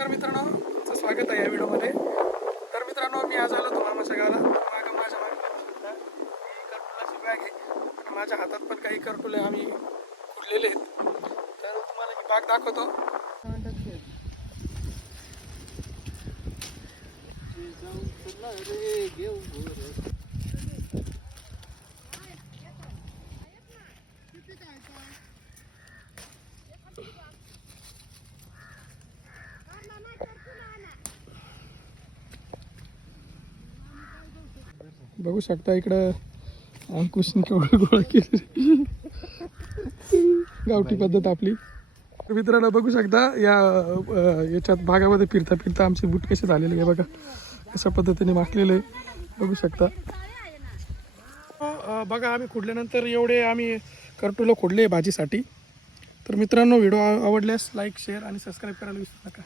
तर मित्रांनो, तुमचं स्वागत आहे या व्हिडिओमध्ये. तर मित्रांनो, मी आज आलो मामाच्या गावाला. माझ्या मागे सुद्धा ही करटुलाची बॅग आहे. माझ्या हातात पण काही करटुले आम्ही फुटलेले आहेत. तर तुम्हाला ही बाग दाखवतो. बघू शकता इकडं अंकुशने केवढं गोळा केले. गावठी पद्धत आपली. मित्रांनो बघू शकता याच्यात भागामध्ये फिरता फिरता आमचे बूट कसे झालेले आहे बघा, कशा पद्धतीने माखलेले बघू शकता. बघा आम्ही खुडल्यानंतर एवढे आम्ही करटुलं खोडले भाजीसाठी. तर मित्रांनो, व्हिडिओ आवडल्यास लाईक शेअर आणि सबस्क्राईब करायला विसरू नका.